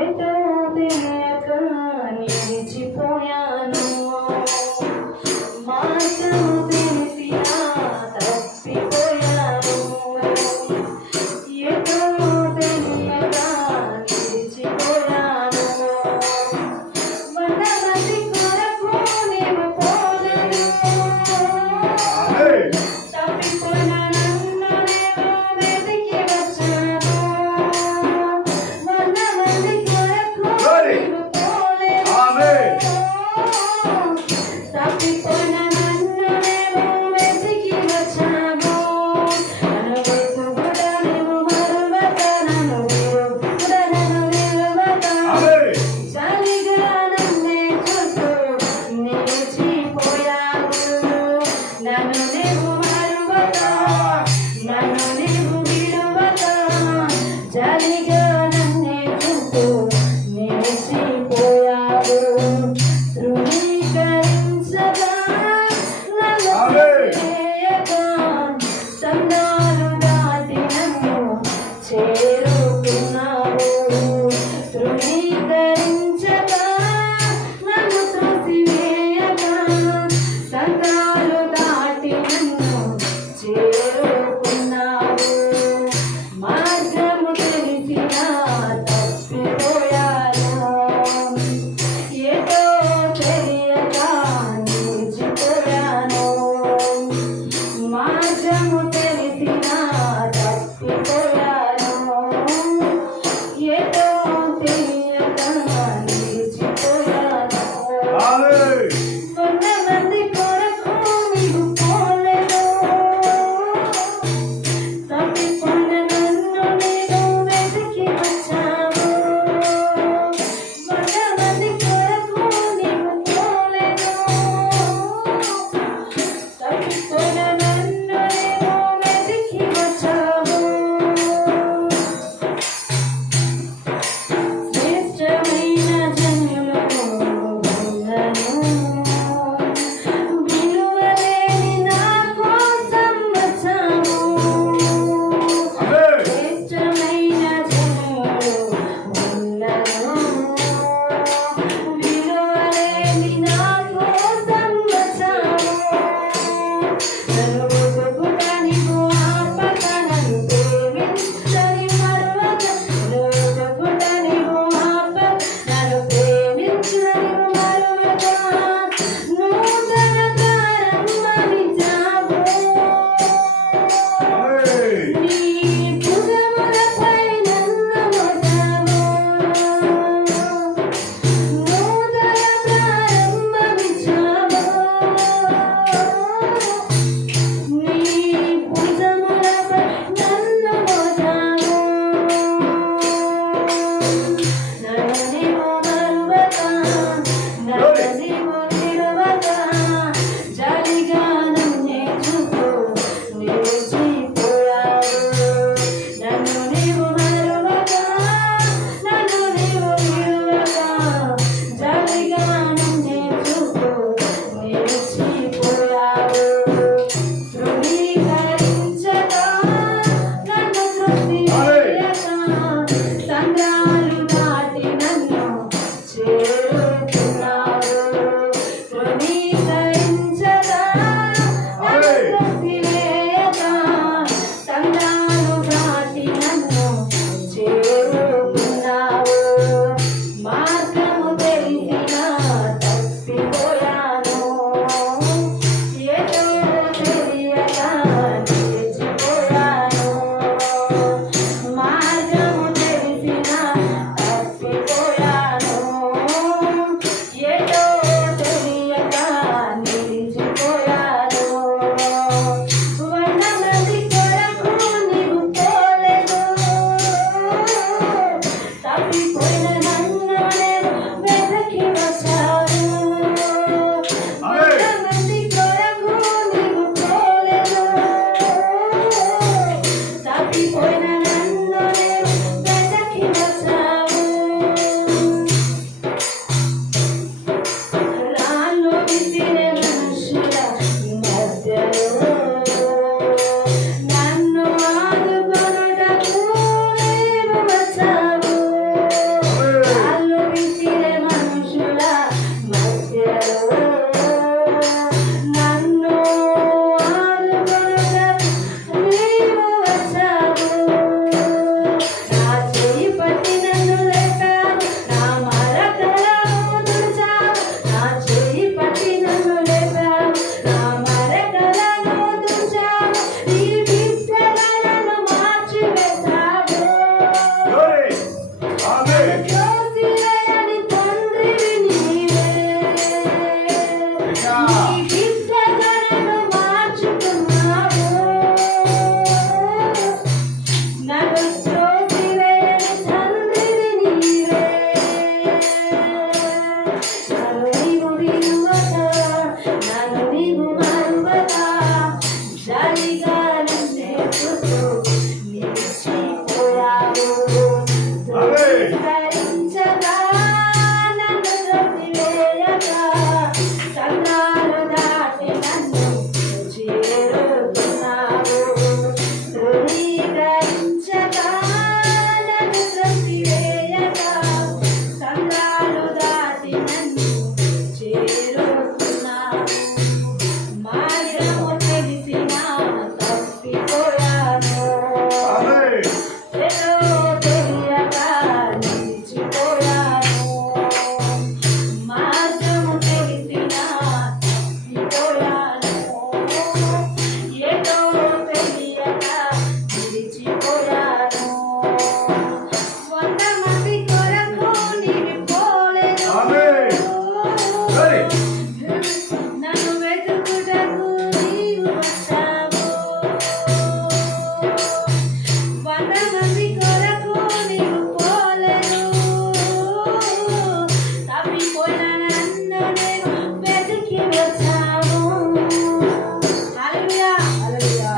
ఎటో తెలియక నిలిచిపోయాను. మార్గం తెలిసినా తప్పిపోయాను. ఎటో తెలియక నిలిచిపోయాను. వందమంది కొరకు నేను పోలేను. తప్పిపోయిన నన్ను నేను వెతికి వచ్చాను. వందమంది కొరకు నేను పోలేను. తప్పిపోయిన నన్ను నేను వెతికి వచ్చాను. నన్ను వెతుకుట నీవు మరువక, నన్ను వెతుకుట నన్ను నిలువక, జాలిగా నన్నే చూస్తూ నిలిచిపోయావు. నన్ను నీవు మరువక, నన్ను నీవు విడువక, జాలిగా నన్నే చూస్తూ నిలిచిపోయావు. ధృవీకరించగా నన్ను చేయగా, సందాలు దాటి నన్ను చేరుకున్నావు. ధృవీకరించగా నన్ను త్రోసివేయగా, సందాలు దాటి నన్ను చేరుకున్నావు. మార్గము తెలిసినా తప్పిపోయాను. ఏదో తెలియక నిలిచిపోయాను. మార్గము తెలిసినా తప్పిపోయాను. ఏదో తెలియక నిలిచిపోయాను. కొంతమంది కొరకు నీవు పోలేను. తప్పిపోయిన నన్ను నేను వెతికి వచ్చావు. కొంతమంది కొరకు నీవు పోలేను. తప్పిపోయిన నన్ను నేను వెతికి వచ్చావు. శ్రేష్టమైన జనులకు వందనం. విలువలేని నా కోసం వచ్చావు. శ్రేష్టమైన జనులకు వందనం. విలువలేని నా కోసం వచ్చావు. నన్ను వెతుకుట నీవు ఆపక, నన్ను ప్రేమించని మరువక, నన్ను వెతుకుట నీవు ఆపక, నన్ను ప్రేమించని మరువక, నూతన ప్రారంభమిచ్చావు. నీ భుజములపై నన్ను మోసావు. నూతన ప్రారంభమిచ్చావు. నీ భుజములపై నన్ను మోసావు. నన్ను నీవు మరువక, నన్ను నీవు విడువక, జాలిగా నన్నే చూస్తూ నిలిచిపోయావు. నన్ను నీవు మరువక, నన్ను నీవు విడువక, జాలిగా నన్నే చూస్తూ నిలిచిపోయావు. ధృవీకరించగా నన్ను త్రోసివేయగా, సంద్రాలు దాటి నన్ను చేరుకున్నావు. ధృవీకరించగా నన్ను త్రోసివేయగా, సంద్రాలు దాటి నన్ను చేరుకున్నావు. మార్గము తెలిసినా తప్పిపోయాను. ఏదో తెలియక నిలిచిపోయాను. మార్గము తెలిసినా తప్పిపోయాను. ఏదో తెలియక నిలిచిపోయాను. వందమంది కొరకు నీవు పోలేను. తప్పిపోయిన నన్ను నేను వెతికి వచ్చాను. వందమంది కొరకు నీవు పోలేను. తప్పిపోయిన నన్ను నేను వెతికి వచ్చావు. రాళ్ళు విసిరే మనుషుల మధ్యలో నన్ను ఆదుకొనుటకు నీవు వచ్చావు. బ్రతుకు